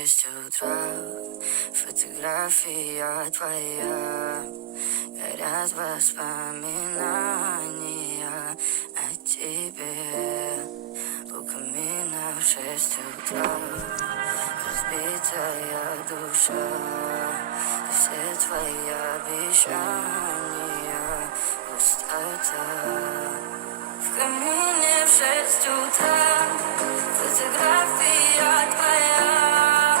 6 утра, фотография твоя, горят воспоминания о тебе. У камина в 6 утра, разбитая душа, и все твои обещания пустота. В камине в 6 утра, фотография твоя,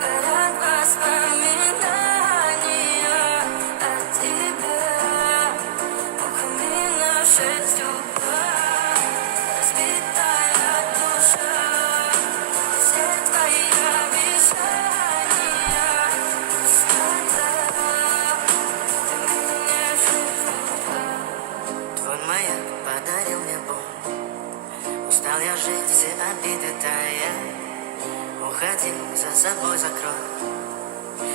горят воспоминания о тебе. У камина в 6 утра, разбитая душа, все твои обещания пустота. Ты мне в 6 утра. Твой маяк подарил мне боль. Устал я жить, все обиды тая. Уходи, за собой закрой.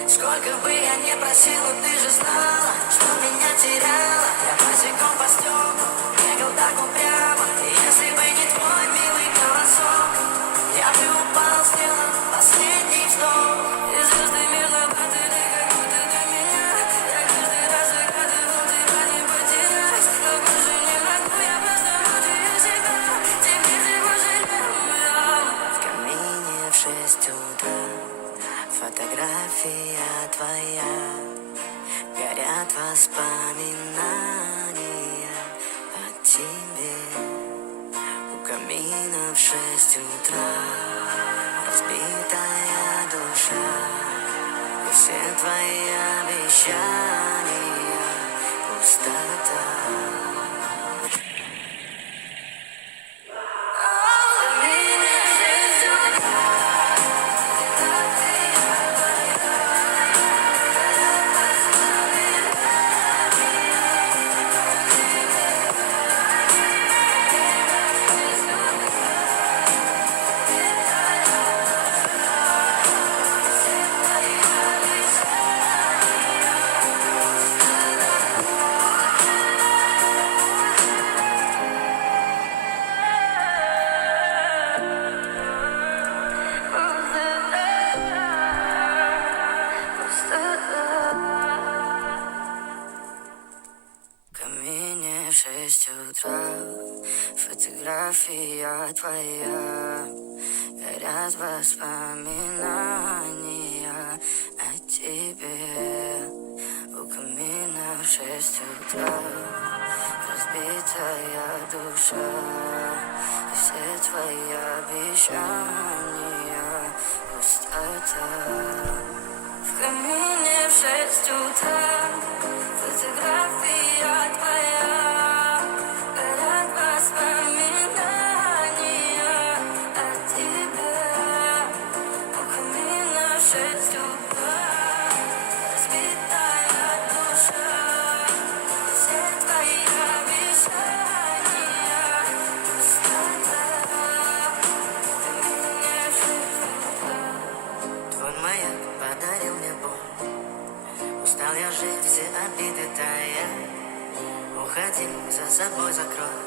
Сколько бы я ни просила, ты же знала, что меня теряла. Я босиком по стеклу бегал так упрямо. И если бы не твой милый голосок, я бы упал, сделал последний вздох. И звезды мир наблюдали, как будто до меня. Я каждый раз загадывал тебя не потерять, но больше не могу, я просто мучаю себя. Теперь ты пожалел. В камине в 6 утра, фотография твоя, горят воспоминания о тебе. У камина в 6 утра, разбитая душа, и все твои обещания пустота. В камине в 6 утра, фотография твоя, горят воспоминания о тебе. У камина в 6 утра, разбитая душа, и все твои обещания пустота. В камине в 6 утра, фотография твоя, горят воспоминания о тебе. У камина в 6 утра, разбитая душа, все твои обещания пустота. Ты мне в 6 утра. Твой маяк подарил мне боль. Устал я жить, все обиды тая. Уходи, за собой закрой.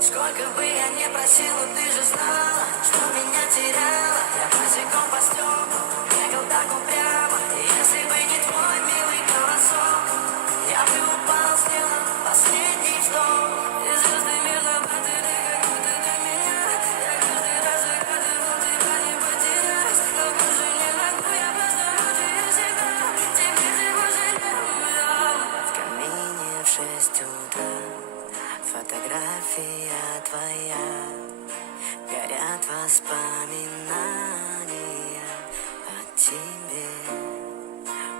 Сколько бы я ни просила, ты же знала, что меня теряла. Я босиком по стеклу бегал так упрямо. И если бы не твой милый голосок, я бы упал, сделал последний вздох. И звезды мир наблюдали, как будто до меня. Я каждый раз загадывал тебя не потерять, но больше не могу, я просто мучаю себя. Теперь ты пожалел. В камине в 6 утра, фотография твоя, горят воспоминания о тебе.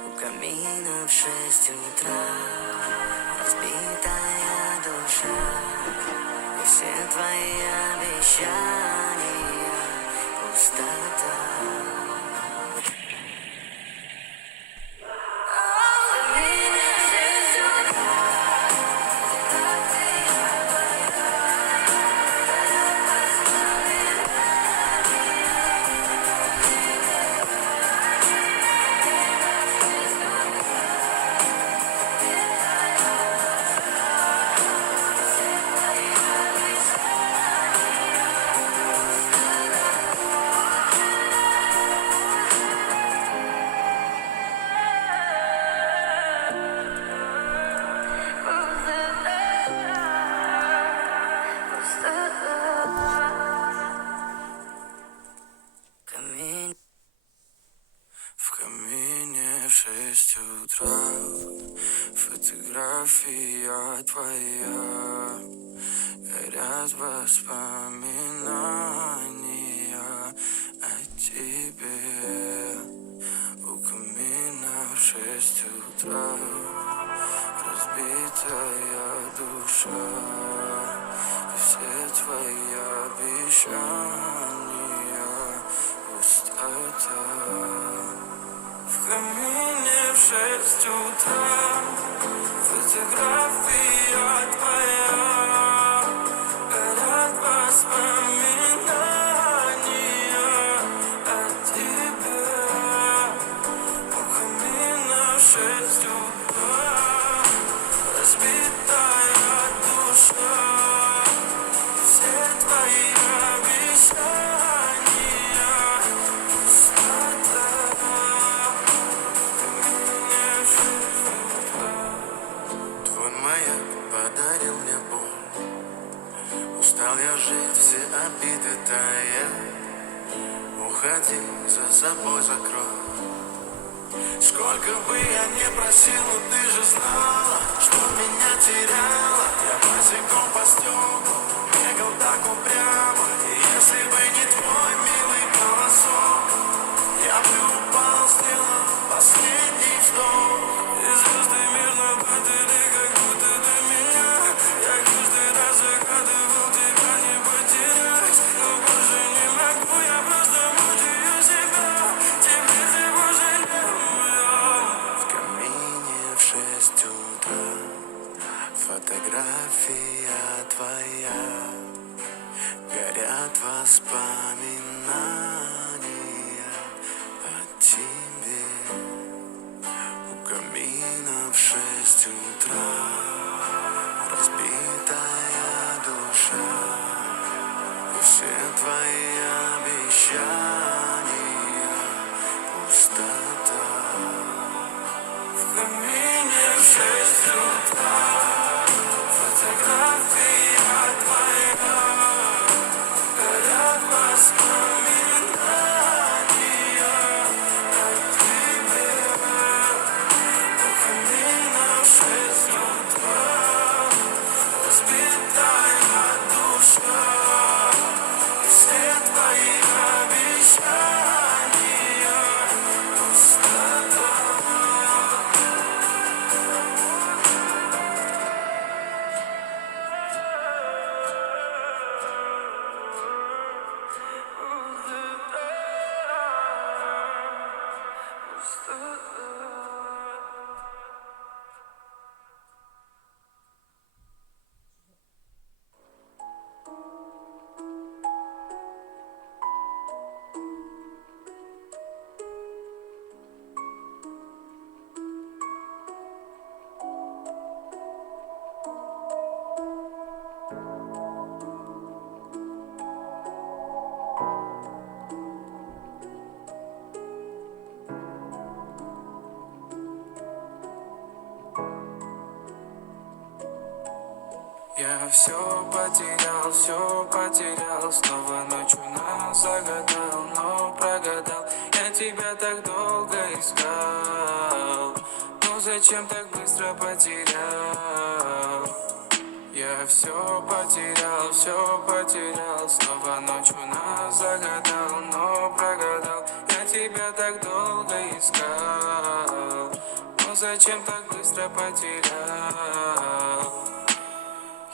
У камина в 6 утра, разбитая душа, и все твои обещания пустота. горят воспоминания о тебе. У камина в 6 утра разбитая душа, и все твои обещания пустота. В камине в 6 утра фотография твоя, горят воспоминания о тебе. У камина в 6 утра разбитая душа, все твои обещания пустота. Твой маяк подарил мне боль, устал я жить, все обиды тая. Уходи, за собой закрой. Сколько бы я не просил, но ты же знала, что меня теряла. Я босиком по стеклу бегал так упрямо, и если бы не твой милый голосок, я бы упал, сделал последний вздох. И звезды мирно падали, как будто до меня. Я каждый раз загадывал тебя не потерять, но больше не могу, я просто мучаю себя. Теперь ты пожалел. В камине в 6 утра фотография твоя, горят воспоминания о тебе. У камина в 6 утра разбитая душа, и все твои обещания пустота. В камине в 6 утра фотография твоя, горят воспоминания о тебе. У камина в 6 утра разбитая душа, и все твои обещания пустота. Я все потерял, снова ночью нас загадал, но прогадал. Я тебя так долго искал, но зачем так быстро потерял? Я все потерял, снова ночью нас загадал, но прогадал. Я тебя так долго искал, но зачем так быстро потерял?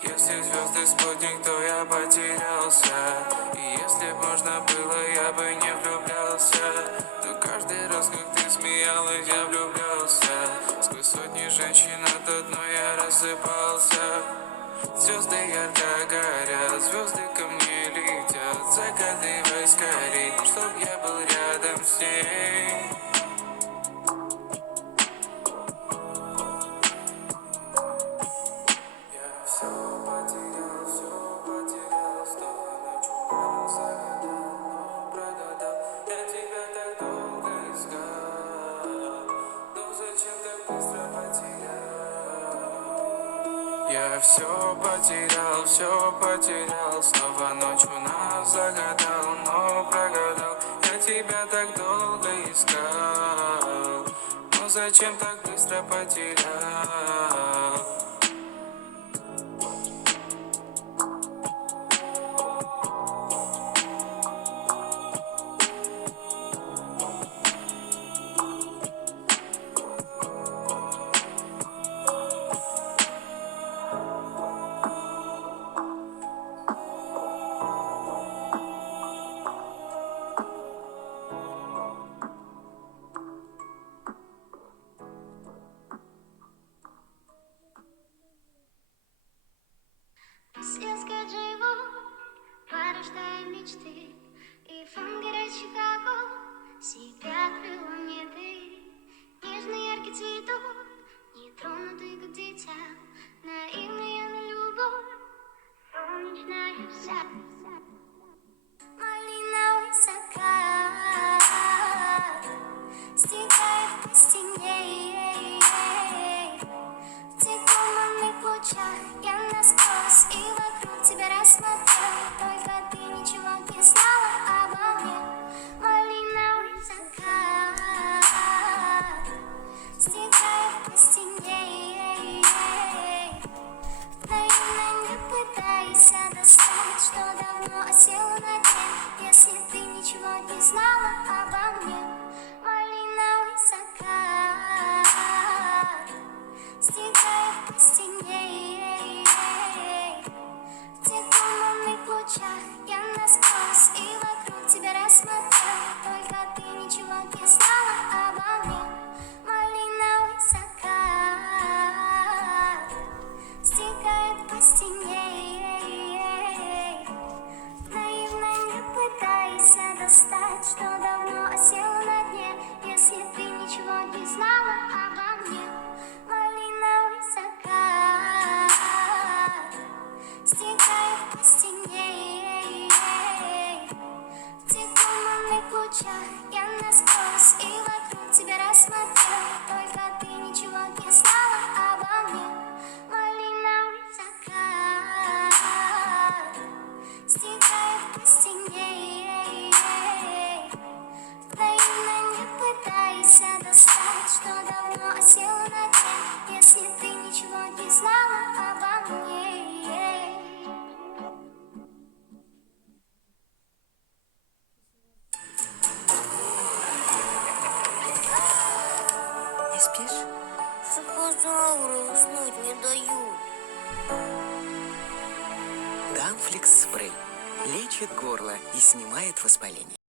Если звезды спутник, то я потерялся. И если б можно было, я бы не влюблялся. Но каждый раз, как ты смеялась, я влюблялся. Сквозь сотни женщин от одной я рассыпался. Звезды ярко горят, звезды ко мне летят. Загадывай скорей, чтоб я был рядом с ней. Я все потерял, снова ночью нас загадал, но прогадал. Я тебя так долго искал, но зачем так быстро потерял? искать живу, порождая мечты. И фон горячих огонь себя крылами ты. Нежный яркий цветок, нетронутый, как дитя, наивная на любовь, солнечная вся. Малиновый закат стекает по стене. В туманных лучах я насквозь и вокруг тебя рассмотрел. Только ты ничего не знала обо мне. Малиновый закат стекает по стене. Наивно не пытайся достать, что давно осело на дне. Если ты ничего не знала обо мне. Малиновый закат стекает по стене. В туманных лучах я насквозь и вокруг тебя рассмотрел. Только ты ничего не знала обо мне. Малиновый закат стекает по стене. Наивно не пытайся достать, что давно осело на дне. Если ты ничего не знала обо мне. Малиновый закат стекает по стене. В туманных лучах я насквозь и вокруг тебя рассмотрел. Только ты ничего не знала обо мне. Малиновый закат стекает по стене. Наивно не пытайся достать, что давно осело на дне. Если ты ничего не знала обо мне. Не спишь? Шахозавры уснуть не дают. Дамфликс спрей лечит горло и снимает воспаление.